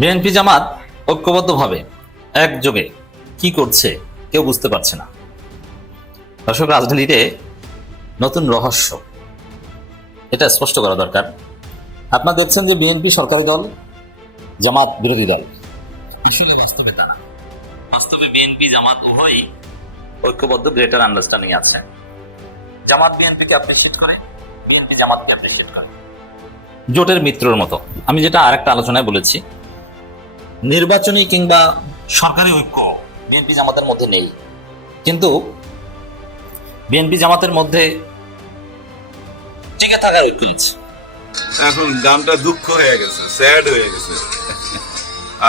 BNP জামাত ঐক্যবদ্ধভাবে একযোগে কি করছে কেউ বুঝতে পারছে না। দর্শক, রাজনীতিতে নতুন রহস্য এটা স্পষ্ট করা দরকার। আপনারা দেখছেন যে বিএনপি সরকারি দল, জামাত বিরোধী দল। আসলে বাস্তবে তা না। বাস্তবে বিএনপি জামাত উভয়ই ঐক্যবদ্ধ, গ্রেটার আন্ডারস্ট্যান্ডিং আছে। জামাত বিএনপিকে অ্যাপ্রিসিয়েট করে, বিএনপি জামাতকে অ্যাপ্রিসিয়েট করে, জোটের মিত্রর মতো। আমি যেটা আরেকটা আলোচনায় বলেছি, নির্বাচনী কিংবা সরকারি ঐক্য বিএনপি জামাতের মধ্যে নেই, কিন্তু বিএনপি জামাতের মধ্যে টিকে থাকার ঐক্য আছে। এখন গানটা দুঃখ হয়ে গেছে, স্যাড হয়ে গেছে।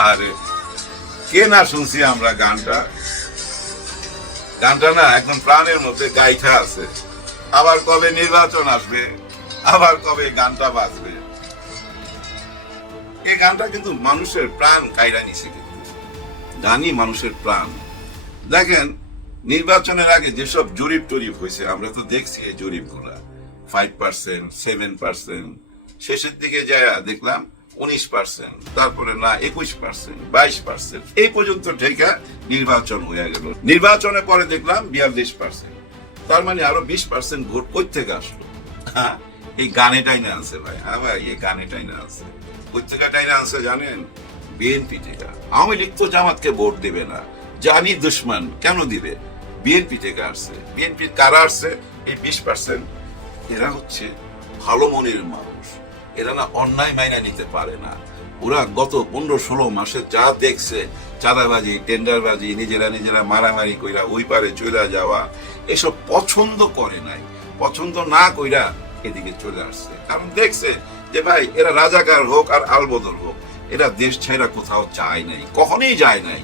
আর কে না শুনছি আমরা গানটা না একদম প্রাণের মধ্যে গাইঠা আছে। আবার কবে নির্বাচন আসবে, আবার কবে গানটা বাজবে। এই গানটা কিন্তু মানুষের প্রাণ কাইরা নিছে, কিন্তু গানই মানুষের প্রাণ। দেখেন, নির্বাচনের আগে যেসব জরিপ টরিপ হয়েছে আমরা তো দেখছি, এই জরিপ গুলা 5%, 7%, শেষের দিকে যায় দেখলাম 19%, তারপরে না 21%, 22%, এই পর্যন্ত ঠেকা নির্বাচন হয়ে গেল। নির্বাচনের পরে দেখলাম 42%। তার মানে আরো 20% ভোট কই থেকে আসলো? হ্যাঁ, এই গানেটাই না আছে ভাই। হ্যাঁ ভাই, এই গানেটাই না আছে। কই থেকে টাইনা আছে জানেন? বিএনপি থেকে। আওয়ামী লীগ তো জামাতকে ভোট দেবে না, জানি দুশ্মন, কেন দিবে? বিএনপি থেকে আসছে। বিএনপির কারা আসছে? এই 20%। এরা হচ্ছে ভালো মনের মানুষ, এরা না অন্যায় মাইনা নিতে পারে না। ওরা গত 15-16 মাসে যা দেখছে, চাঁদাবাজি, টেন্ডারবাজি, নিজেরা মারামারি কইরা ওই পারে চলে যাওয়া, এসব পছন্দ করে নাই। পছন্দ না কইরা এদিকে চলে আসছে, কারণ দেখছে যে ভাই এরা রাজাকার হোক আর আলবদর হোক, এরা দেশ ছাইরা কোথাও যায় নাই, কখনোই যায় নাই।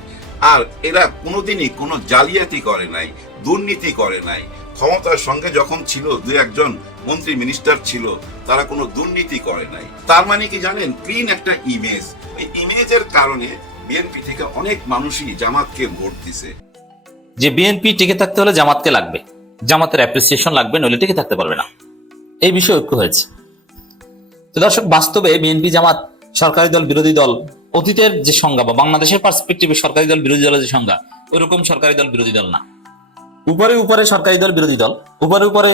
আর এরা কোনোদিনই কোনো জালিয়াতি করে নাই, দুর্নীতি করে নাই। ক্ষমতার সঙ্গে যখন ছিল, দুই একজন মন্ত্রী মিনিস্টার ছিল, তারা কোনো দুর্নীতি করে নাই। তার মানে কি জানেন? ক্লিন একটা ইমেজ। এই ইমেজের কারণে বিএনপি থেকে অনেক মানুষই জামাতকে ভোট দিছে। যে বিএনপি টিকে থাকতে হলে জামাতকে লাগবে, জামাতের অ্যাপ্রিসিয়েশন লাগবে, নইলে টিকে থাকতে পারবে না। এই বিষয়ে ঐক্য হয়েছে। তো দর্শক, বাস্তবে বিএনপি জামাত সরকারি দল বিরোধী দল, অতীতের যে সংজ্ঞা বা বাংলাদেশের পার্সপেক্টিভে সরকারি দল বিরোধী দলের যে সংজ্ঞা, ওইরকম সরকারি দল বিরোধী দল না। উপরে সরকারি দল বিরোধী দল, উপরে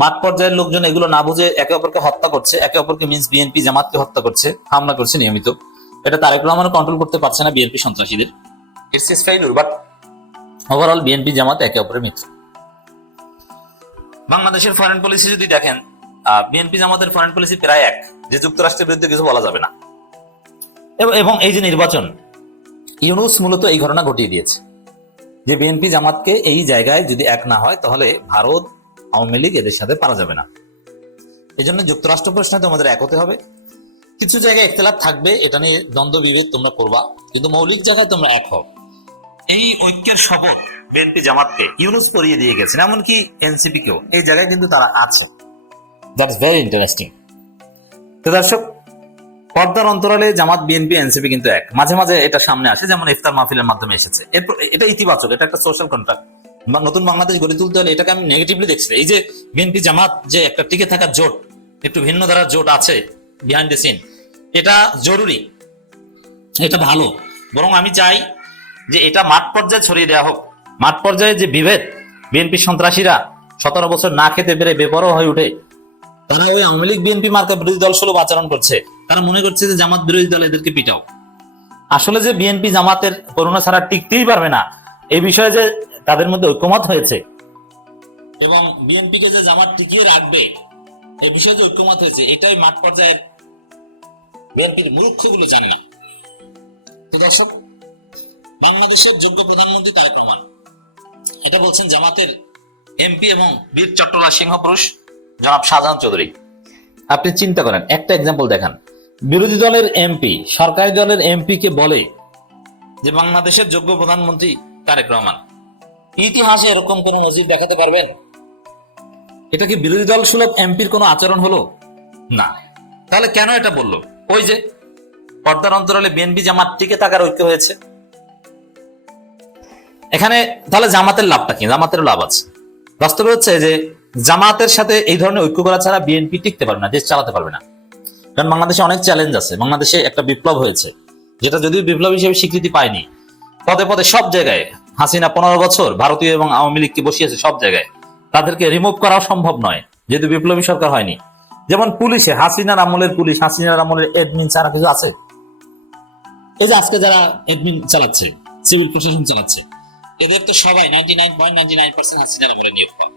মাঠ পর্যায়ের লোকজন এগুলো না বুঝে একে অপরকে হত্যা করছে, একে অপরকে মিন্স বিএনপি জামাতকে হত্যা করছে, হামলা করছে নিয়মিত। এটা তারেক রহমানও কন্ট্রোল করতে পারছে না বিএনপি সন্ত্রাসীদের। It's is failure, but overall BNP Jamaat একে অপরের মিত্র। বাংলাদেশের ফরেন পলিসি যদি দেখেন, বিএনপি জামাতের ফরেন পলিসি প্রায় এক, যে যুক্তরাষ্ট্রের বিরুদ্ধে কিছু বলা যাবে না। এবং এই যে নির্বাচন, ইউনূস মূলত এই ঘটনা ঘটিয়ে দিয়েছে যে বিএনপি জামাতকে এই জায়গায় যদি এক না হয়, তাহলে ভারত, আওয়ামী লীগ এদের সাথে পারা যাবে না। এই জন্য যুক্তরাষ্ট্র প্রশ্নে তোমাদের এক হতে হবে। কিছু জায়গায় ইখতিলাফ থাকবে, এটা নিয়ে দ্বন্দ্ব বিভেদ তোমরা করবা, কিন্তু মৌলিক জায়গায় তোমরা এক হও। এই ঐক্যের শপথ বিএনপি জামাতকে ইউনূস পরিয়ে দিয়ে গেছেন, এমনকি এনসিপি কেও এই জায়গায় কিন্তু তারা আছে। That's very interesting. তো দর্শক, পর্দার অন্তরালে জামাত, বিএনপি, এনসিপি কিন্তু এক। মাঝে মাঝে এটা সামনে আসে, যেমন ইফতার মাহফিলের মাধ্যমে এসেছে। এটা ইতিবাচক, এটা একটা সোশ্যাল কন্ট্রাক্ট। নতুন বাংলাদেশ গড়ে তুলতে হলে এটাকে আমি নেগেটিভলি দেখছি। এই যে বিএনপি জামাত যে একটা টিকে থাকার জোট, একটু ভিন্ন ধারার জোট আছে বিহাইন্ড দ্য সিন, এটা জরুরি, এটা ভালো। বরং আমি চাই যে এটা মাঠ পর্যায়ে ছড়িয়ে দেওয়া হোক। মাঠ পর্যায়ে যে বিভেদ, বিএনপি সন্ত্রাসীরা 17 বছর না খেতে পেরে বেপরোয়া হয়ে উঠে, তারা ওই আওয়ামী লীগ বিএনপি মার্কা বিরোধী দল সুলভ আচরণ করছে। তারা মনে করছে যে জামাত বিরোধী দল, এদেরকে পিটাও। আসলে যে বিএনপি জামাতের করোনা ছাড়া টিকতেই পারবে না, এই বিষয়ে যে তাদের মধ্যে ঐক্যমত হয়েছে, এবং বিএনপিকে যে জামাত টিকিয়ে রাখবে এই বিষয়ে যে ঐক্যমত হয়েছে, এটাই মাঠ পর্যায়ের বিএনপির মূর্খগুলো চান না। তো দর্শক, বাংলাদেশের যোগ্য প্রধানমন্ত্রী তারেক রহমান এটা বলছেন জামাতের এমপি এবং বীর চট্টলা সিংহ পুরুষ জনাব শাহজাহান চৌধুরী। আপনি চিন্তা করেন, একটা এক্সাম্পল দেখান। বিরোধী দলের এমপি সরকারি দলের এমপি কে বলে যে বাংলাদেশের যোগ্য প্রধানমন্ত্রী তারেক রহমান। ইতিহাসে এরকম কোন নজির দেখাতে পারবেন? এটা কি বিরোধী দল সুলভ এমপির কোন আচরণ হলো? না। তাহলে কেন এটা বললো? ওই যে পর্দার অন্তরালে বিএনপি জামাত টিকে থাকার ঐক্য হয়েছে। এখানে তাহলে জামাতের লাভটা কি? জামাতের লাভ আছে। বাস্তবে হচ্ছে যে জামাতের সাথে এই ধরনের ঐক্য করা ছাড়া বিএনপি টিকতে পারবে না, দেশ চালাতে পারবে না। কারণ বাংলাদেশে অনেক চ্যালেঞ্জ আছে, বাংলাদেশে একটা বিপ্লব হয়েছে, যেটা যদিও বিপ্লব হিসেবে স্বীকৃতি পায়নি, পদে পদে সব জায়গায় হাসিনা 15 বছর ভারতীয় এবং আওয়ামী লীগকে বসিয়েছে সব জায়গায়, তাদেরকে রিমুভ করাও সম্ভব নয় যেহেতু বিপ্লবী সরকার হয়নি। যেমন পুলিশে হাসিনার আমলের পুলিশ, হাসিনার আমলের এডমিন ছাড়া কিছু আছে? এই যে আজকে যারা এডমিন চালাচ্ছে, সিভিল প্রশাসন চালাচ্ছে, এদের তো সবাই 99.99% হাসিনার আমলে নিয়োগ পায়।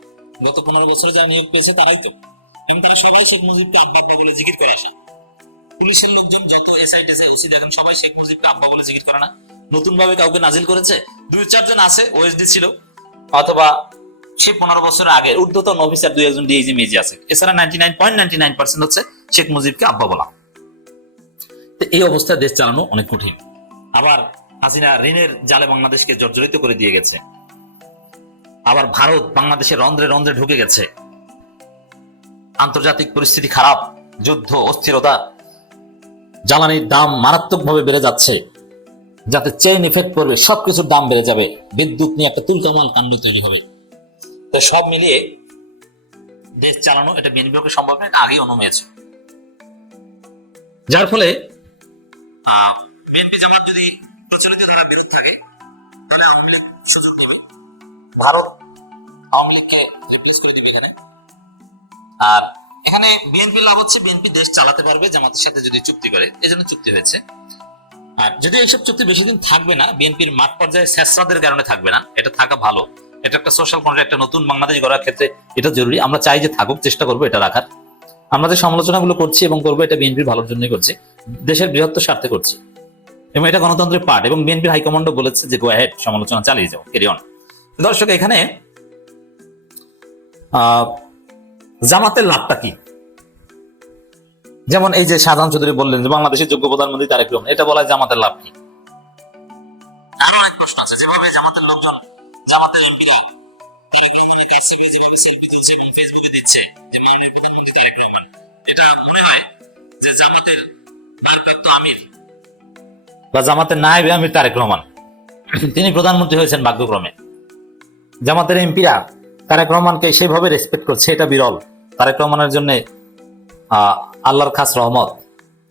গত 15 বছরে যারা নিয়োগ পেয়েছে তারাই তো, এবং তারা সবাই শেখ মুজিবকে আব্বা আব্বা বলে জিকির করে আসে। পুলিশের লোকজন যত এসআই টেসআই ওসি দেখেন সবাই শেখ মুজিবকে আব্বা বলে জিকির করে না। নতুন ভাবে কাউকে নাজিল করেছে? 2-4 জন আছে, ওএসডি ছিল, অথবা সে 15 বছর আগে ঊর্ধ্বতন অফিসার 2-1 জন ডিআইজি মেজি আছে। এছাড়া 99.99% হচ্ছে শেখ মুজিবকে আব্বা বলা। তো এই অবস্থায় দেশ চালানো অনেক কঠিন। আবার হাসিনা ঋণের জালে বাংলাদেশকে জর্জরিত করে দিয়ে গেছে। আবার ভারত বাংলাদেশের রন্ধ্রে রন্ধ্রে ঢুকে গেছে। আন্তর্জাতিক পরিস্থিতি খারাপ, যুদ্ধ, অস্থিরতা, জ্বালানির দাম মারাত্মকভাবে বেড়ে যাচ্ছে, যাতে চেইন ইফেক্ট পড়বে, সবকিছুর দাম বেড়ে যাবে, বিদ্যুৎ নিয়ে একটা তুলকামাল কাণ্ড তৈরি হবে। তো সব মিলিয়ে দেশ চালানো এটা বিএনপির পক্ষে সম্ভব না, এটা আগেই অনুমেয়েছে। যার ফলে বিএনপি জামাত যদি প্রচলিত ধারা বিরোধ থাকে তাহলে আওয়ামী লীগ সুযোগ নেবে, ভারত আওয়ামী লীগকে রিপ্লেস করে দিবে এখানে। আর এখানে বিএনপি লাভ হচ্ছে, বিএনপি দেশ চালাতে পারবে জামাতের সাথে যদি চুক্তি করে, এজন্য চুক্তি হয়েছে। আর যদি এইসব চুক্তি বেশি দিন থাকবে না, বিএনপির মাঠ পর্যায়ে শেষরাদের কারণে থাকবে না, এটা থাকা ভালো। এটা একটা সোশ্যাল কন্ট্রাক্ট, একটা নতুন বাংলাদেশ গড়ার ক্ষেত্রে এটা জরুরি। আমরা চাই যে থাকুক, চেষ্টা করবো এটা রাখার। আমরা যে সমালোচনাগুলো করছি এবং করবো, এটা বিএনপির ভালোর জন্যই করছি, দেশের বৃহত্তর স্বার্থে করছি, এবং এটা গণতন্ত্রের পার্ট। এবং বিএনপির হাইকমান্ডও বলেছে যে গো অ্যাহেড, সমালোচনা চালিয়ে যাও, ক্যারি অন। দর্শক, এখানে জামাতের লাভটা কি? যেমন এই যে শাহজাহান চৌধুরী বললেন যে বাংলাদেশের যোগ্য প্রধানমন্ত্রী তারেক রহমান, এটা বলায় জামাতের লাভ কি? আরো অনেক প্রশ্ন আছে। যেভাবে জামাতের লোকজন, জামাতের এমপিরা তারেক রহমানের কাছে যেভাবে সেলফি দিচ্ছে এবং ফেসবুকে দিচ্ছে যে মাননীয় প্রধানমন্ত্রী তারেক রহমান, এটা মনে হয় যে জামাতের ভারপ্রাপ্ত আমির বা জামাতের নায়েবে আমির তারেক রহমান, তিনি প্রধানমন্ত্রী হয়েছেন ভাগ্যক্রমে। জামাতের এমপিরা তারেক রহমানকে সেভাবে রেসপেক্ট করছে, এটা বিরল। তারেক রহমানের জন্য আল্লাহর খাস রহমত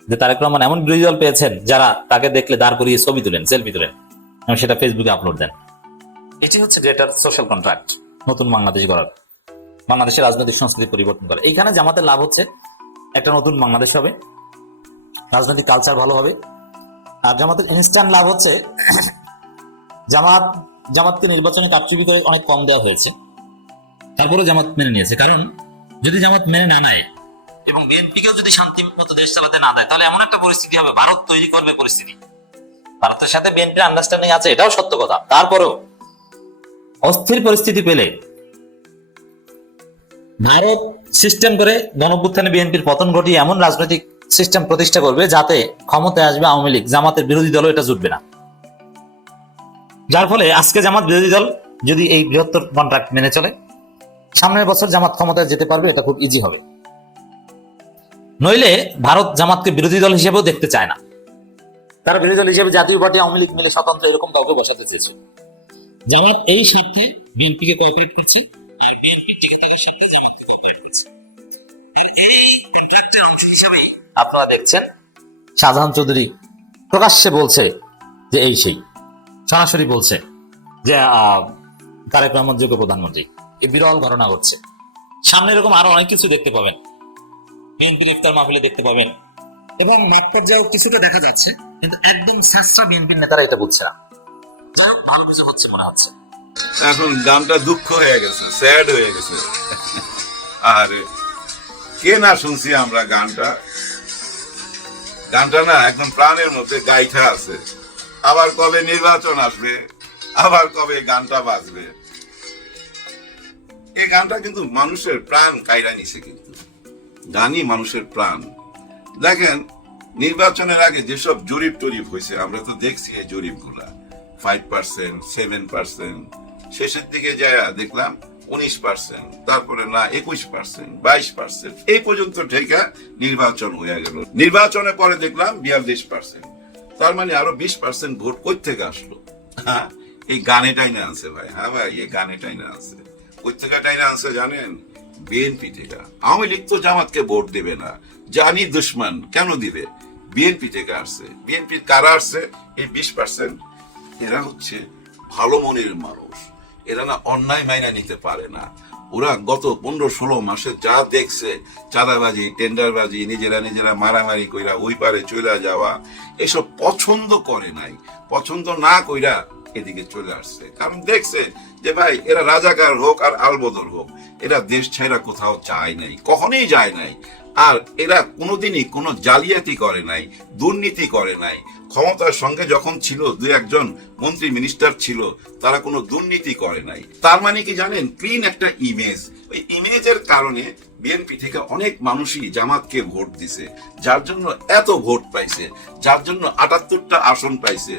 যে তারেক রহমান এমন বিরোধী দল পেয়েছেন যারা তাকে দেখলে দাঁড় করিয়ে ছবি তুলেন, সেলফি তুলেন এবং সেটা ফেসবুকে আপলোড দেন। এটি হচ্ছে গ্রেটার সোশ্যাল কন্ট্রাক্ট, নতুন বাংলাদেশ গড়ার, বাংলাদেশের রাজনৈতিক সংস্কৃতি পরিবর্তন করে। এইখানে জামাতের লাভ হচ্ছে, একটা নতুন বাংলাদেশ হবে, রাজনৈতিক কালচার ভালো হবে। আর জামাতের ইনস্ট্যান্ট লাভ হচ্ছে, জামাতকে নির্বাচনে কারচুপি করে অনেক কম দেওয়া হয়েছে, তারপরে জামাত মেনে নিয়েছে। কারণ যদি জামাত মেনে না নেয় এবং বিএনপিকেও যদি শান্তি মতো দেশ চালাতে না দেয়, তাহলে এমন একটা পরিস্থিতি হবে, ভারত তৈরি করবে পরিস্থিতি। ভারতের সাথে বিএনপির আন্ডারস্ট্যান্ডিং আছে, এটাও সত্য কথা। তারপরেও অস্থির পরিস্থিতি পেলে ভারত সিস্টেম করে গণঅভ্যুত্থানে বিএনপির পতন ঘটিয়ে এমন রাজনৈতিক সিস্টেম প্রতিষ্ঠা করবে যাতে ক্ষমতায় আসবে আওয়ামী লীগ, জামাতের বিরোধী দলও এটা জুটবে না। যার ফলে আজকে জামাত বিরোধী দল যদি এই বৃহত্তর কন্ট্রাক্ট মেনে চলে, সামনের বছর জামাত ক্ষমতায় যেতে পারবে, এটা খুব ইজি হবে। নইলে ভারত জামাতকে বিরোধী দল হিসেবেও দেখতে চায় না। তারা বিরোধী দল হিসেবে জাতীয় পার্টি, আওয়ামী লীগ মিলে স্বতন্ত্র এরকম কাউকে বসাতে চেয়েছে। জামাত এই স্বার্থে বিএনপিকে কোঅপারেট করছে, আর বিএনপি টিকে থাকার স্বার্থে জামাতকে কোঅপারেট করছে। এই কন্ট্রাক্টের অংশ হিসেবেই আপনারা দেখছেন শাহজাহান চৌধুরী প্রকাশ্যে বলছে যে এই সেই, সরাসরি বলছে যে তারেক রহমান যোগ্য প্রধানমন্ত্রী। এই বিরল ঘটনা ঘটছে। সামনে এরকম আরো অনেক কিছু দেখতে পাবেন, বিএনপির ইফতার মাহফিলে দেখতে পাবেন, এবং মাঠ পর্যায়েও কিছুটা দেখা যাচ্ছে, কিন্তু একদম শেষরা বিএনপির নেতারা এটা বুঝছে না। যাই হোক, ভালো কিছু হচ্ছে মনে হচ্ছে। এখন গানটা দুঃখ হয়ে গেছে, স্যাড হয়ে গেছে। আর কে না শুনছি আমরা গানটা না একদম প্রাণের মধ্যে গাইঠা আছে। আবার কবে নির্বাচন আসবে, আবার কবে গানটা বাজবে। এই গানটা কিন্তু মানুষের প্রাণ কাইরা নিছে, কিন্তু গানই মানুষের প্রাণ। দেখেন, নির্বাচনের আগে যেসব জরিপ টরিপ হয়েছে, আমরা তো দেখছি এই জরিপগুলা, 5%, 7%, শেষের দিকে যায় দেখলাম 19%, তারপরে না 21%, 22%, এই পর্যন্ত ঠেকা নির্বাচন হয়ে গেল। নির্বাচনের পরে দেখলাম 42%। তার মানে আরো 20% ভোট কই থেকে আসলো? হ্যাঁ, এই গানেটাই না আনছে ভাই। হ্যাঁ ভাই, এই গানেটাই না আনছে। কই থেকে টাইনা আনছে জানেন? বিএনপি থেকে। আওয়ামী লীগ তো জামাতকে ভোট দেবে না, জানি দুশ্মন, কেন দিবে? বিএনপি থেকে আসছে। বিএনপির কারা আসছে? এই 20%। এরা হচ্ছে ভালো মনের মানুষ, এরা না অন্যায় মাইনা নিতে পারে না। ওরা গত 15-16 মাসে যা দেখছে, চাঁদাবাজি, টেন্ডারবাজি, নিজেরা মারামারি কইরা ওই পারে চলে যাওয়া, এসব পছন্দ করে নাই। পছন্দ না কইরা এদিকে চলে আসছে, কারণ দেখছে যে ভাই এরা রাজাকার হোক আর আলবদর হোক, এরা দেশ ছাড়া কোথাও যায় নাই, কখনোই যায় নাই। আর এরা কোনোদিনই কোনো জালিয়াতি করে নাই, দুর্নীতি করে নাই। ক্ষমতার সঙ্গে যখন ছিল, দুই একজন মন্ত্রী মিনিস্টার ছিল, তারা কোনো দুর্নীতি করে নাই। তার মানে কি জানেন? ক্লিন একটা ইমেজ। ওই ইমেজের কারণে বিএনপি থেকে অনেক মানুষই জামাতকে ভোট দিছে, যার জন্য এত ভোট পাইছে, যার জন্য 78টা আসন পাইছে।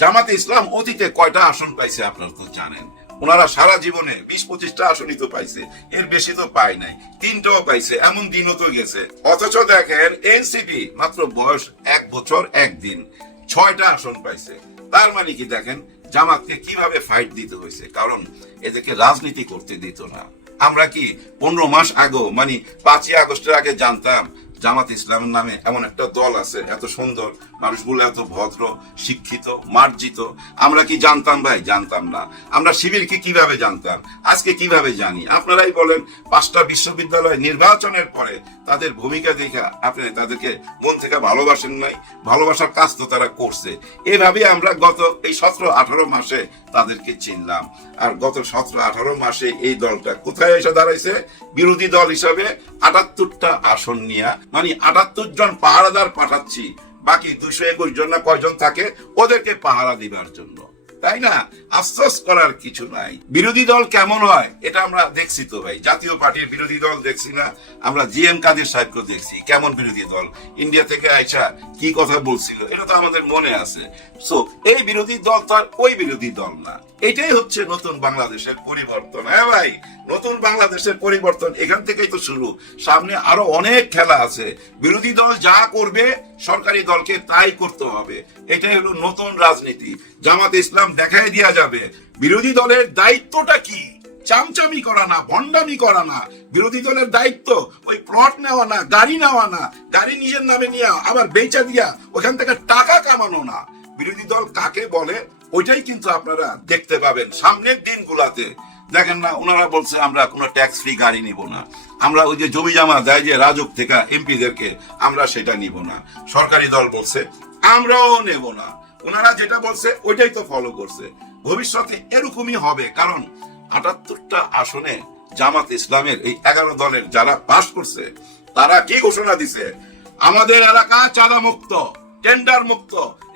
জামাতে ইসলাম অতীতে কয়টা আসন পাইছে আপনারা তো জানেন। ওনারা সারা জীবনে 20-25টা আসনই তো পাইছে, এর বেশি তো পায় নাই। 3টাও পাইছে, এমন দিনও তো গেছে। অথচ দেখেন এনসিপি মাত্র বয়স 1 বছর 1 দিন 6টা আসন পাইছে। তার মানে কি দেখেন জামাতকে কিভাবে ফাইট দিতে হয়েছে, কারণ এদেরকে রাজনীতি করতে দিত না। আমরা কি 15 মাস আগে, মানে 5ই আগস্টের আগে জানতাম জামাত ইসলামের নামে এমন একটা দল আছে, এত সুন্দর, মানুষগুলো এত ভদ্র, শিক্ষিত, মার্জিত? আমরা কি জানতাম ভাই? জানতাম না। আমরা শিবিরকে কিভাবে জানতাম? আজকে কিভাবে জানি? আপনারাই বলেন। 5টা বিশ্ববিদ্যালয় নির্বাচনের পরে তাদের ভূমিকা দেখা আপনি তাদেরকে মন থেকে ভালোবাসেন নাই? ভালোবাসার কাজ তো তারা করছে। এভাবে আমরা গত এই 17-18 মাসে তাদেরকে চিনলাম। আর গত 17-18 মাসে এই দলটা কোথায় এসে দাঁড়াইছে? বিরোধী দল হিসাবে 78টা আসন নিয়ে, মানে 78 জন পাহারাদার পাঠাচ্ছি, বাকি 221 জন না কয়জন থাকে ওদেরকে পাহারা দিবার জন্য, তাই না? আফসোস করার কিছু নাই। বিরোধী দল কেমন হয় এটা আমরা দেখছি তো ভাই। জাতীয় পার্টির বিরোধী দল দেখছি না? আমরা জিএম কাদের সাহেবকে দেখছি, কেমন বিরোধী দল, ইন্ডিয়া থেকে আইসা কি কথা বলছিল, এটা তো আমাদের মনে আছে। সো এই বিরোধী দল তো আর ওই বিরোধী দল না। এটাই হচ্ছে নতুন বাংলাদেশের পরিবর্তন। হ্যাঁ ভাই, নতুন বাংলাদেশের পরিবর্তন এখান থেকেই তো শুরু। সামনে আরো অনেক খেলা আছে। বিরোধী দল যা করবে সরকারি দলকে তাই করতে হবে। এটাই হলো নতুন রাজনীতি। জামাত ইসলাম দেখাই দেয়া যাবে বিরোধী দলের দায়িত্বটা কি। চামচামি করা না, ভণ্ডামি করা না। বিরোধী দলের দায়িত্ব ওই প্লট নেওয়া না, গাড়ি নেওয়া না, গাড়ি নিজের নামে নিয়ে আবার বেচা দিয়া ওখান থেকে টাকা কামানো না। বিরোধী দল কাকে বলে ওইটাই কিন্তু আপনারা দেখতে পাবেন সামনের দিনগুলাতে। দেখেন না, ওনারা বলছে আমরা কোনো ট্যাক্স ফ্রি গাড়ি নিব না, আমরা ওই যে জমি জমা দেয় যে রাজক থেকে এমপিদেরকে, আমরা সেটা নিব না। সরকারি দল বলছে আমরাও নেব না। ওনারা যেটা বলছে ওইটাই তো ফলো করছে। ভবিষ্যতে এরকমই হবে, কারণ 78টা আসনে জামাত ইসলামের এই 11 দলের যারা পাস করছে তারা কি ঘোষণা দিছে? আমাদের এলাকা চাঁদা মুক্ত, টেন্ডার মুক্ত,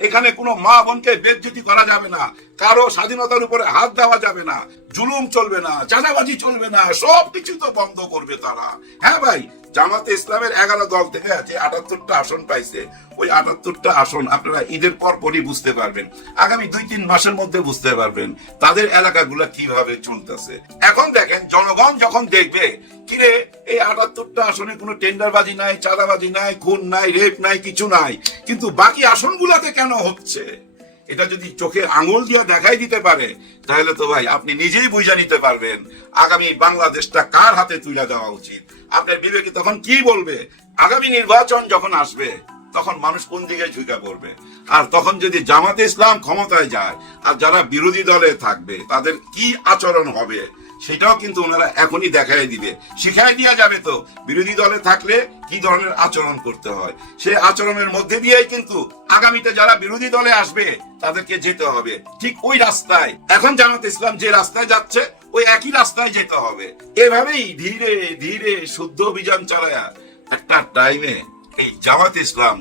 এখানে কোনো মা বোনকে বেজ্জতি করা যাবে না, কারো স্বাধীনতার উপরে হাত দেওয়া যাবে না, জুলুম চলবে না, চাঁদাবাজি চলবে না, সবকিছু তো বন্ধ করবে তারা। হ্যাঁ ভাই, জামাতে ইসলামের 11 দল থেকে যে 78টা আসন পাইছে, ওই 78টা আসন আপনারা ঈদের পর পরই বুঝতে পারবেন, আগামী 2-3 মাসের মধ্যে বুঝতে পারবেন তাদের এলাকাগুলা কিভাবে চলতেছে। এখন দেখেন জনগণ যখন দেখবে কিরে এই 78টা আসনে কোনো টেন্ডারবাজি নাই, চাঁদাবাজি নাই, খুন নাই, রেপ নাই, কিছু নাই, কিন্তু বাকি আসনগুলাতে কেন হচ্ছে, এটা যদি চোখে আঙুল দিয়ে দেখাই দিতে পারে তাহলে তো ভাই আপনি নিজেই বুঝে নিতে পারবেন আগামী বাংলাদেশটা কার হাতে তুলে দেওয়া উচিত। আপনার বিবেকে তখন কি বলবে? আগামী নির্বাচন যখন আসবে তখন মানুষ কোন দিকে ঝুঁকে পড়বে। আর তখন যদি জামাতে ইসলাম ক্ষমতায় যায় আর যারা বিরোধী দলে থাকবে তাদের কি আচরণ হবে সেটাও কিন্তু ওনারা এখনই দেখাই দিবে, শিখাই দেওয়া যাবে তো বিরোধী দলে থাকলে কি ধরনের আচরণ করতে হয়। সেই আচরণের মধ্যে দিয়েই কিন্তু আগামীতে যারা বিরোধী দলে আসবে তাদেরকে যেতে হবে ঠিক ওই রাস্তায়। এখন জামাত ইসলাম যে রাস্তায় যাচ্ছে ওই একই রাস্তায় যেতে হবে। এভাবেই ধীরে ধীরে শুদ্ধ অভিযান চালায়া একটা টাইমে এই জামাত ইসলাম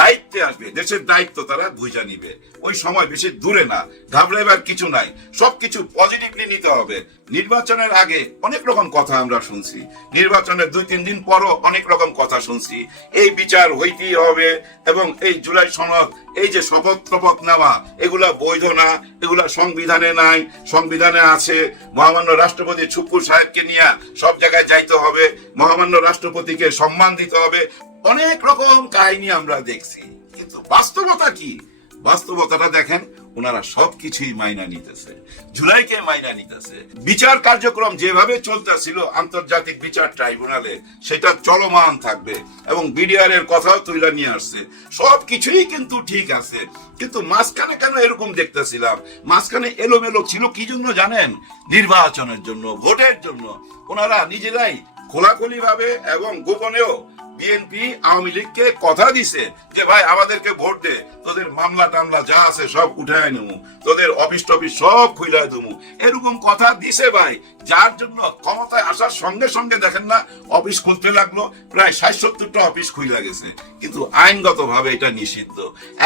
দায়িত্বে আসবে, দেশের দায়িত্ব তারা বুঝে নিবে। ওই সময় বেশি দূরে না, ঘাবড়াইবার কিছু নাই, সবকিছু পজিটিভলি নিতে হবে। নির্বাচনের আগে অনেক রকম কথা আমরা শুনছি, নির্বাচনের 2-3 দিন পরও অনেক রকম কথা শুনছি, এই বিচার হইতেই হবে এবং এই জুলাই সনদ, এই যে শপথ টপথ নেওয়া, এগুলা বৈধ না, এগুলা সংবিধানে নাই, সংবিধানে আছে মহামান্য রাষ্ট্রপতি ছুপ্পু সাহেবকে নিয়ে সব জায়গায় যাইতে হবে, মহামান্য রাষ্ট্রপতিকে সম্মান দিতে হবে, অনেক রকম কাহিনী আমরা দেখছি। কিন্তু বাস্তবতা কি? বাস্তবতাটা দেখেন, ওনারা সবকিছুই মাইনা নিতেছে, জুলাইকে মাইনা নিতেছে। বিচার কার্যক্রম যেভাবে চলতেছিল আন্তর্জাতিক বিচার ট্রাইব্যুনালে সেটা চলমান থাকবে এবং বিডিআর এর কথাও তুলে নিয়ে আসছে, সবকিছুই কিন্তু ঠিক আছে। কিন্তু মাঝখানে কেন এরকম দেখতেছিলাম? মাঝখানে এলোমেলো ছিল কি জন্য জানেন? নির্বাচনের জন্য, ভোটের জন্য। ওনারা নিজেরাই খোলাখুলি ভাবে এবং গোপনেও বিএনপি আওয়ামী লীগকে কথা দিছে যে ভাই আমাদেরকে ভোট দে, তোদের মামলা টামলা যা আছে সব উঠায় নেবো, তোদের অফিস টফিস সব খুইলাই দেবো, এরকম কথা দিছে ভাই। যার জন্য ক্ষমতায় আসার সঙ্গে সঙ্গে দেখেন না অফিস খুলতে লাগলো, প্রায় ৬০-৭০টা অফিস খুইলা গেছে, কিন্তু আইনগত ভাবে এটা নিষিদ্ধ।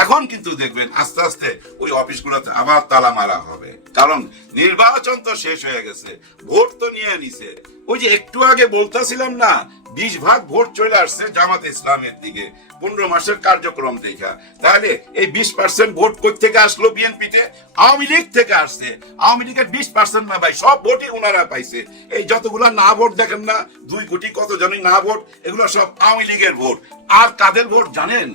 এখন কিন্তু দেখবেন আস্তে আস্তে ওই অফিসগুলোতে আবার তালা মারা হবে, কারণ নির্বাচন তো শেষ হয়ে গেছে, ভোট তো নিয়ে নিছে। ওই যে একটু আগে বলতেছিলাম না 20% ভোট চলে আসছে জামাত ইসলামের দিকে 15 মাসের কার্যক্রম দেখা। তাহলে এই 20% ভোট কই থেকে আসলো? বিএনপিতে আওয়ামী লীগ থেকে আসছে। আওয়ামী লীগের 20% না ভাই, সব ভোটই ওনারা পাইছে। এই যতগুলা না ভোট দেখেন না, 2 কোটি কত জনই না ভোট, এগুলো সব আওয়ামী লীগের ভোট। আর কাদের ভোট জানেন?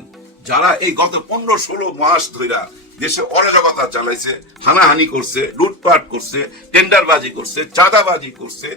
যারা এই গত 15-16 মাস ধইরা দেশে অরাজকতা চালাইছে, হানাহানি করছে, লুটপাট করছে, টেন্ডারবাজি করছে, চাঁদাবাজি করছে,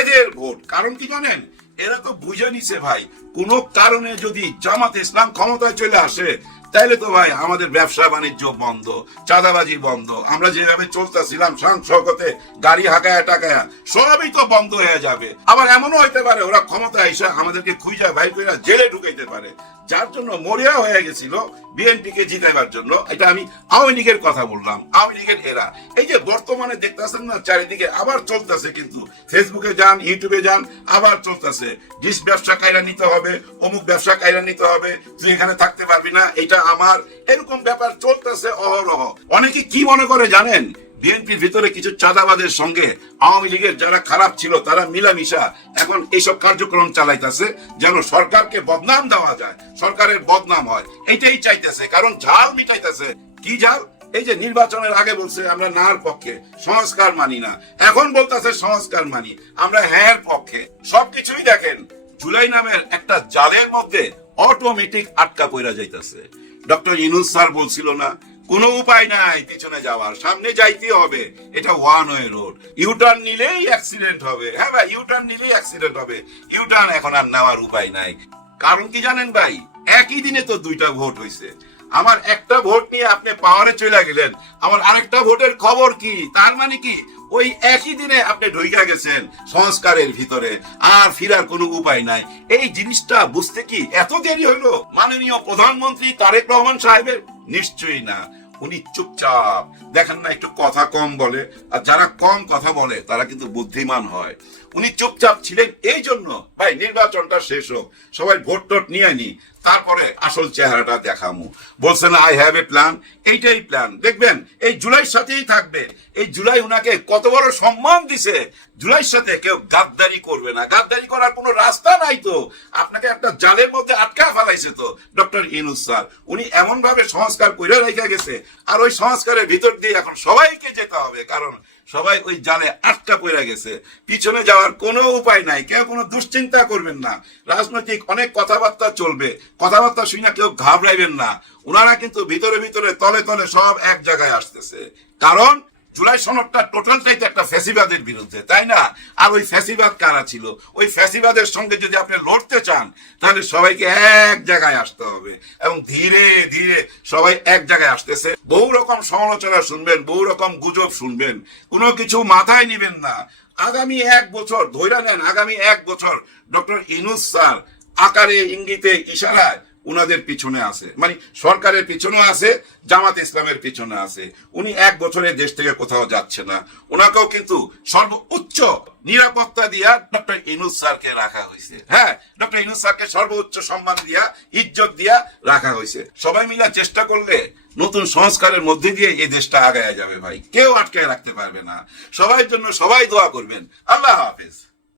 এদের ভোট। কারণ কি জানেন? এরা তো বুঝে নিছে ভাই, কোন কারণে যদি জামাত ইসলাম ক্ষমতায় চলে আসে তাইলে তো ভাই আমাদের ব্যবসা বাণিজ্য বন্ধ, চাঁদাবাজি বন্ধ, আমরা যেভাবে চলতেছিলাম শান শওকতে গাড়ি হাঁকায়া টাকায়া সবই তো বন্ধ হয়ে যাবে। আবার এমনও হইতে পারে ওরা ক্ষমতায় এসে আমাদেরকে খুঁজা ভাই কইরা জেলে ঢুকাইতে পারে, যার জন্য মরিয়া হয়ে গেছিল বিএনপি কে জিতাইবার জন্য। এটা আমি আওয়ামী লীগের কথা বললাম, আওয়ামী লীগের এরা। এই যে বর্তমানে দেখতেছেন না চারিদিকে আবার চলতেছে, কিন্তু ফেসবুকে যান, ইউটিউবে যান, আবার চলতেছে ডিস ব্যবসা কায়রা নিতে হবে, অমুক ব্যবসা কায়রা নিতে হবে, তুই এখানে থাকতে পারবি না, এটা আমার, এরকম ব্যাপার চলতেছে অহরহ। অনেকে কি মনে করে জানেন? বিএনপির ভিতরে কিছু চাঁদাবাদের সঙ্গে আওয়ামী লীগের যারা খারাপ ছিল তারা মিলামিশা এখন এইসব কার্যক্রম চালাইতেছে যেন সরকারকে বদনাম দেওয়া যায়, সরকারের বদনাম হয়, এটাই চাইতেছে। কারণ ঝাল মিটাইতেছে। কি ঝাল? এই যে নির্বাচনের আগে বলছে আমরা নার পক্ষে, সংস্কার মানি না, এখন বলতেছে সংস্কার মানি, আমরা হ্যাঁ পক্ষে। সবকিছুই দেখেন জুলাই নামের একটা জালের মধ্যে অটোমেটিক আটকা পড়া যাইতেছে। ডক্টর ইউনূস স্যার বলছিল না কোনো উপায় নাই পিছনে যাওয়ার, সামনে যাইতে হবে, এটা ওয়ান ওয়ে রোড, ইউটার্ন নিলেই অ্যাক্সিডেন্ট হবে। হ্যাঁ ভাই, ইউটার্ন নিলেই অ্যাক্সিডেন্ট হবে, ইউটার্ন এখন আর নেওয়ার উপায় নাই। কারণ কি জানেন ভাই? একই দিনে তো 2টা ভোট হয়েছে। আমার একটা ভোট নিয়ে আপনি পাওয়ারে চলে গেলেন, আমার আরেকটা ভোটের খবর কি? তার মানে কি ওই একই দিনে আপনি ঢুইকা গেছেন সংস্কারের ভিতরে, আর ফিরার কোনো উপায় নাই। এই জিনিসটা বুঝতে কি এত দেরি হইলো মাননীয় প্রধানমন্ত্রী তারেক রহমান সাহেবের? নিশ্চয়ই না। উনি চুপচাপ, দেখেন না একটু কথা কম বলে, আর যারা কম কথা বলে তারা কিন্তু বুদ্ধিমান হয়। উনি চুপচাপ ছিলেন এই জন্য ভাই নির্বাচনটা শেষ হোক, সবাই ভোট টোট নিয়ে নি, তারপরে আসল চেহারাটা দেখামু। বলছেন আই হ্যাভ এ প্ল্যান, এইটাই প্ল্যান। দেখবেন এই জুলাইয়ের সাথেই থাকবে। এই জুলাই উনাকে কত বড় সম্মান দিছে। জুলাইয়ের সাথে কেউ গাদ্দারি করবে না, গাদ্দারি করার কোনো রাস্তা নাই তো। আপনাকে একটা জালের মধ্যে আটকা ফেলাইছে তো ডক্টর ইউনূস স্যার। উনি এমন ভাবে সংস্কার কইরা রেখে গেছে, আর ওই সংস্কারের ভিতর দিয়ে এখন সবাইকে যেতে হবে, কারণ সবাই ওই জালে আটকা পড়ে গেছে। পিছনে যাওয়ার কোনো উপায় নাই। কেউ কোনো দুশ্চিন্তা করবেন না। রাজনৈতিক অনেক কথাবার্তা চলবে, কথাবার্তা শুনে কেউ ঘাবড়াইবেন না। ওনারা কিন্তু ভিতরে ভিতরে তলে তলে সব এক জায়গায় আসতেছে, কারণ জুলাই সনদটা টোটালটাই তো একটা ফ্যাসিবাদের বিরুদ্ধে, তাই না? আর ওই ফ্যাসিবাদ কারা ছিল? ওই ফ্যাসিবাদের সঙ্গে যদি আপনি লড়তে চান তাহলে সবাইকে এক জায়গায় আসতে হবে, এবং ধীরে ধীরে সবাই এক জায়গায় আসতেছে। বহু রকম সমালোচনা শুনবেন, বহু রকম গুজব শুনবেন, কোনো কিছু মাথায় নিবেন না। আগামী 1 বছর ধৈর্য নেন, আগামী 1 বছর ডক্টর ইউনূস স্যার আকারে ইঙ্গিতে ইশারায় উনাদের পিছনে আছে, মানে সরকারের পিছনে আছে, জামাত ইসলামের পিছনে আছে। উনি 1 বছরে দেশ থেকে কোথাও যাচ্ছে না। ওনাকেও কিন্তু সর্বোচ্চ নিরাপত্তা দিয়া ডক্টর ইউনূস স্যারকে রাখা হয়েছে। হ্যাঁ, ডক্টর ইউনূস স্যারকে সর্বোচ্চ সম্মান দিয়া, ইজ্জত দিয়া রাখা হয়েছে। সবাই মিলে চেষ্টা করলে নতুন সংস্কারের মধ্যে দিয়ে এই দেশটা আগায় যাবে ভাই, কেউ আটকায় রাখতে পারবে না। সবার জন্য সবাই দোয়া করবেন। আল্লাহ হাফেজ।